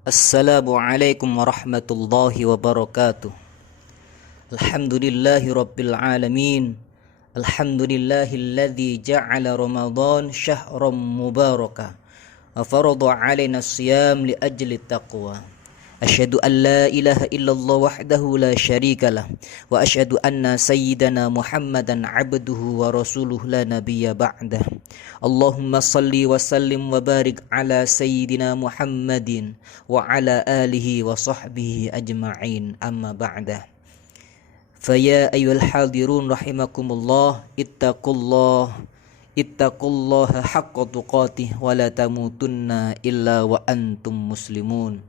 Assalamualaikum warahmatullahi wabarakatuh. Alhamdulillahi rabbil alamin. Alhamdulillahilladzi ja'ala Ramadan syahran mubaraka wa farada 'alaina as-siyam li ajli taqwa. Asyhadu an la ilaha illallah wahdahu la syarikalah wa asyhadu anna sayyidana Muhammadan 'abduhu wa rasuluhu la nabiyya ba'dah. Allahumma salli wa sallim wa barik ala sayyidina Muhammadin wa ala alihi wa sahbihi ajma'in, amma ba'dah. Faya ayyuhal hadirun rahimakumullah, ittaqullaha haqqa tuqatih wa la tamutunna illa wa antum muslimun.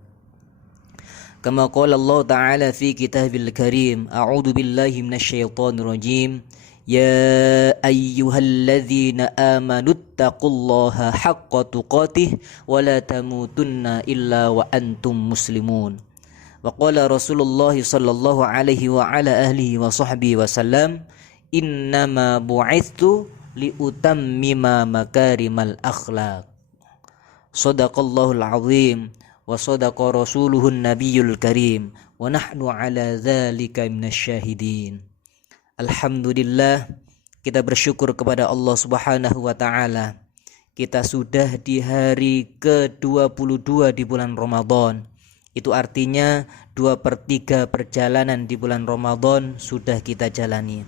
Kama qala Allah Ta'ala fi kitabil karim, a'udzu billahi minasyaitonir rajim. Ya ayyuhalladzina amanu taqullaha haqqa tuqatih wa la tamutunna illa wa antum muslimun. Wa qala Rasulullah sallallahu alaihi wa ala ahlihi wa sahbihi wa sallam, innama bu'itsu liutammima makarimal akhlaq. Shadaqallahul azim wa sadaqa rasuluhun nabiyul karim wa nahnu ala dzalika minasyahidin. Alhamdulillah, kita bersyukur kepada Allah Subhanahu wa taala. Kita sudah di hari ke-22 di bulan Ramadan. Itu artinya 2/3 perjalanan di bulan Ramadan sudah kita jalani.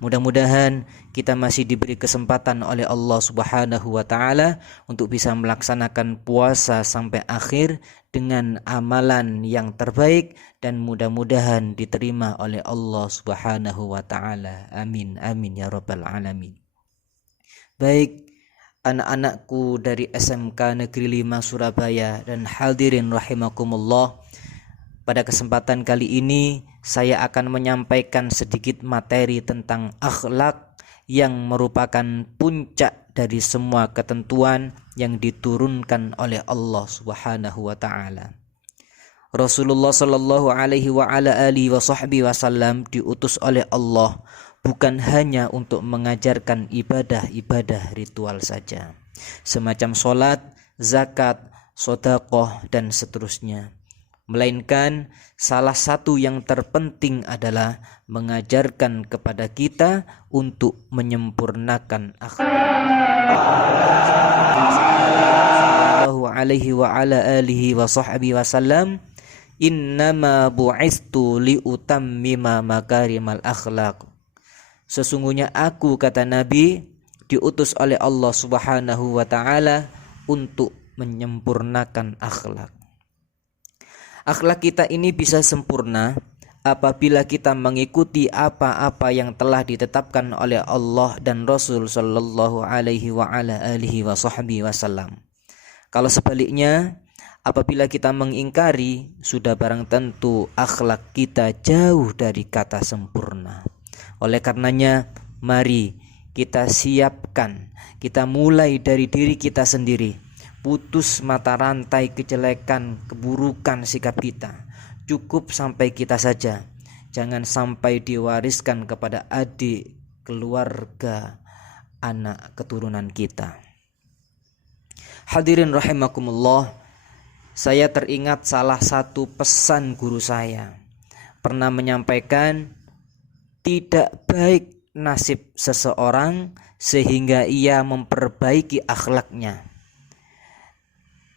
Mudah-mudahan kita masih diberi kesempatan oleh Allah Subhanahu wa taala untuk bisa melaksanakan puasa sampai akhir dengan amalan yang terbaik dan mudah-mudahan diterima oleh Allah Subhanahu wa taala. Amin amin ya rabbal alamin. Baik, anak-anakku dari SMK Negeri 5 Surabaya dan hadirin rahimakumullah, pada kesempatan kali ini saya akan menyampaikan sedikit materi tentang akhlak yang merupakan puncak dari semua ketentuan yang diturunkan oleh Allah Subhanahu wa taala. Rasulullah sallallahu alaihi wa ala alihi wa sahbihi wasallam diutus oleh Allah bukan hanya untuk mengajarkan ibadah-ibadah ritual saja, semacam sholat, zakat, sedekah dan seterusnya, melainkan salah satu yang terpenting adalah mengajarkan kepada kita untuk menyempurnakan akhlak. Sallallahu alaihi wa ala alihi wa sahbihi wasallam, innama bu'istu liutammima makarimal akhlaq. Sesungguhnya aku, kata Nabi, diutus oleh Allah Subhanahu wa taala untuk menyempurnakan akhlak. Akhlak kita ini bisa sempurna apabila kita mengikuti apa-apa yang telah ditetapkan oleh Allah dan Rasul sallallahu alaihi wa ala alihi wa sahbihi wasallam. Kalau sebaliknya, apabila kita mengingkari, sudah barang tentu akhlak kita jauh dari kata sempurna. Oleh karenanya, mari kita siapkan, kita mulai dari diri kita sendiri. Putus mata rantai kejelekan, keburukan sikap kita. Cukup sampai kita saja. Jangan sampai diwariskan kepada adik, keluarga, anak keturunan kita. Hadirin rahimakumullah, saya teringat salah satu pesan guru saya. Pernah menyampaikan, tidak baik nasib seseorang sehingga ia memperbaiki akhlaknya.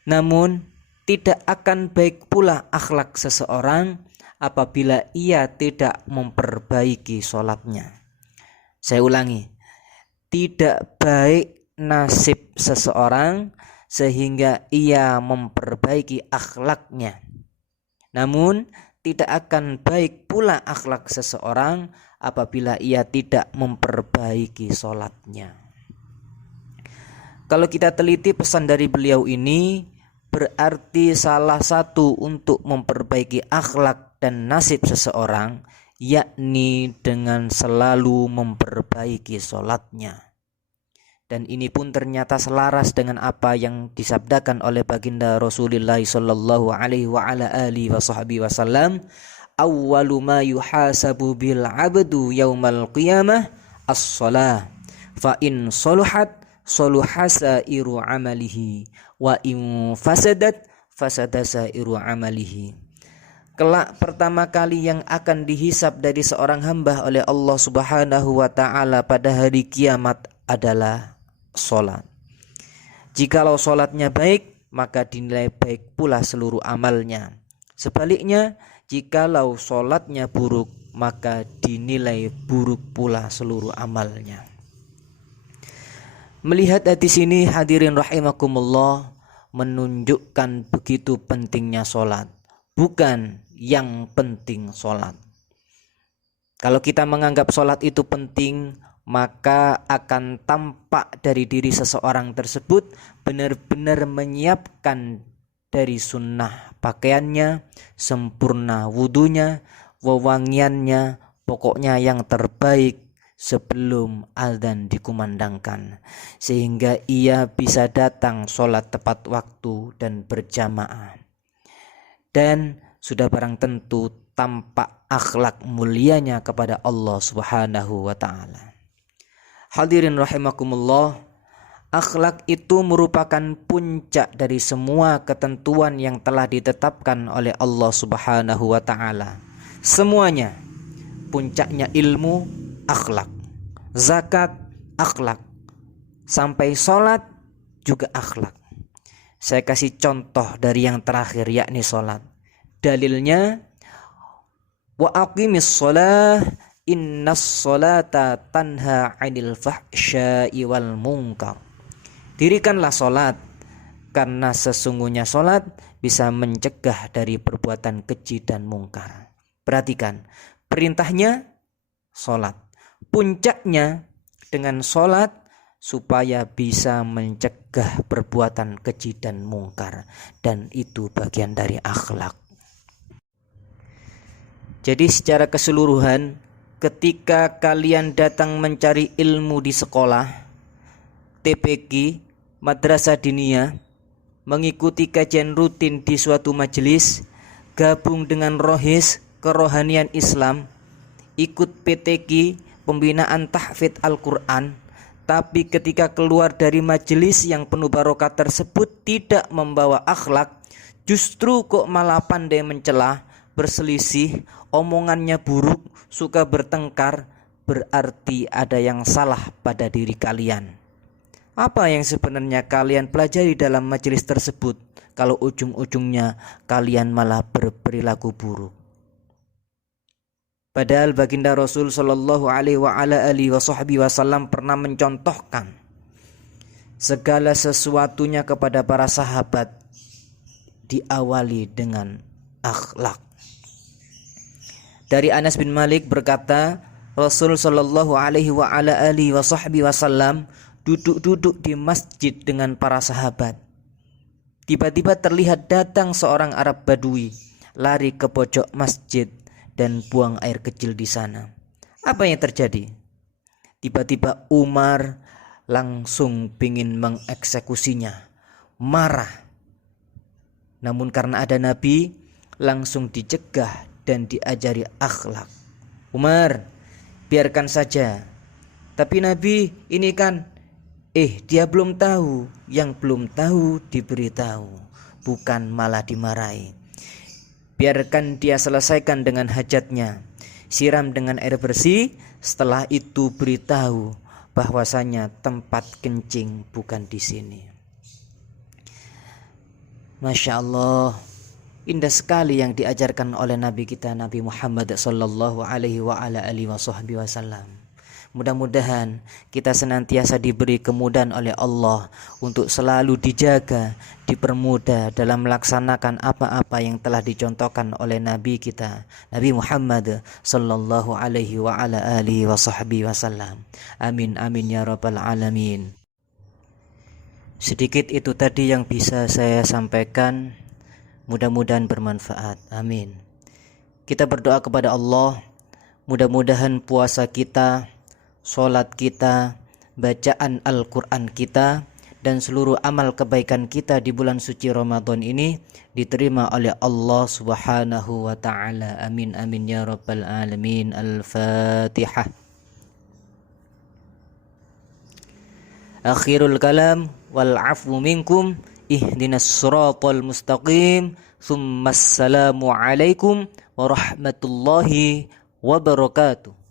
Namun tidak akan baik pula akhlak seseorang apabila ia tidak memperbaiki sholatnya. Saya ulangi, tidak baik nasib seseorang sehingga ia memperbaiki akhlaknya. Namun tidak akan baik pula akhlak seseorang apabila ia tidak memperbaiki sholatnya. Kalau kita teliti pesan dari beliau ini, berarti salah satu untuk memperbaiki akhlak dan nasib seseorang, yakni dengan selalu memperbaiki sholatnya. Dan ini pun ternyata selaras dengan apa yang disabdakan oleh baginda Rasulullah sallallahu alaihi wa ala alihi wa sahbihi wasallam, awwalu ma yuhasabu bil abdu yaumal qiyamah as-shalah, fa in saluhat saluha sairu amalihi wa in fasadat fasada sairu amalihi. Kelak pertama kali yang akan dihisab dari seorang hamba oleh Allah Subhanahu wa taala pada hari kiamat adalah salat. Jikalau salatnya baik, maka dinilai baik pula seluruh amalnya. Sebaliknya, jikalau salatnya buruk, maka dinilai buruk pula seluruh amalnya. Melihat di sini hadirin rahimakumullah, menunjukkan begitu pentingnya salat. Bukan yang penting salat. Kalau kita menganggap salat itu penting, maka akan tampak dari diri seseorang tersebut benar-benar menyiapkan dari sunnah pakaiannya, sempurna wudunya, wewangiannya, pokoknya yang terbaik sebelum azan dikumandangkan, sehingga ia bisa datang sholat tepat waktu dan berjamaah. Dan sudah barang tentu tampak akhlak mulianya kepada Allah Subhanahu wa taala. Hadirin rahimakumullah, akhlak itu merupakan puncak dari semua ketentuan yang telah ditetapkan oleh Allah Subhanahu wa taala. Semuanya, puncaknya ilmu, akhlak, zakat, akhlak, sampai sholat juga akhlak. Saya kasih contoh dari yang terakhir, yakni sholat. Dalilnya, wa aqimis sholah innas sholata tanha 'anil fahsya'i wal munkar. Dirikanlah sholat, karena sesungguhnya sholat bisa mencegah dari perbuatan keji dan mungkar. Perhatikan, perintahnya sholat, puncaknya dengan sholat supaya bisa mencegah perbuatan keji dan mungkar, dan itu bagian dari akhlak. Jadi secara keseluruhan, ketika kalian datang mencari ilmu di sekolah, TPQ, madrasah diniyah, mengikuti kajian rutin di suatu majelis, gabung dengan rohis, kerohanian Islam, ikut PTQ, pembinaan tahfidz Al-Quran, tapi ketika keluar dari majelis yang penuh barokah tersebut tidak membawa akhlak, justru kok malah pandai mencela, berselisih, omongannya buruk, suka bertengkar, berarti ada yang salah pada diri kalian. Apa yang sebenarnya kalian pelajari dalam majelis tersebut kalau ujung-ujungnya kalian malah berperilaku buruk? Padahal baginda Rasul sallallahu alaihi wasallam pernah mencontohkan segala sesuatunya kepada para sahabat diawali dengan akhlak. Dari Anas bin Malik berkata, Rasul sallallahu alaihi wasallam duduk-duduk di masjid dengan para sahabat. Tiba-tiba terlihat datang seorang Arab Badui, lari ke pojok masjid dan buang air kecil di sana. Apa yang terjadi? Tiba-tiba Umar langsung ingin mengeksekusinya, marah. Namun karena ada Nabi, langsung dicegah dan diajari akhlak. Umar, biarkan saja. Tapi Nabi ini kan, dia belum tahu. Yang belum tahu diberitahu, bukan malah dimarahi. Biarkan dia selesaikan dengan hajatnya, siram dengan air bersih, setelah itu beritahu bahwasanya tempat kencing bukan di sini. Masya Allah, indah sekali yang diajarkan oleh Nabi kita, Nabi Muhammad sallallahu alaihi wasallam. Mudah-mudahan kita senantiasa diberi kemudahan oleh Allah untuk selalu dijaga, dipermudah dalam melaksanakan apa-apa yang telah dicontohkan oleh Nabi kita, Nabi Muhammad sallallahu alaihi wasallam. Amin amin ya rabbal alamin. Sedikit itu tadi yang bisa saya sampaikan, mudah-mudahan bermanfaat. Amin. Kita berdoa kepada Allah, mudah-mudahan puasa kita, sholat kita, bacaan Al-Quran kita, dan seluruh amal kebaikan kita di bulan suci Ramadan ini diterima oleh Allah Subhanahu wa ta'ala. Amin amin ya rabbal alamin. Al-Fatihah. Akhirul kalam wal afu minkum. ihdinas siratal mustaqim. Tsummassalamu alaikum warahmatullahi wabarakatuh.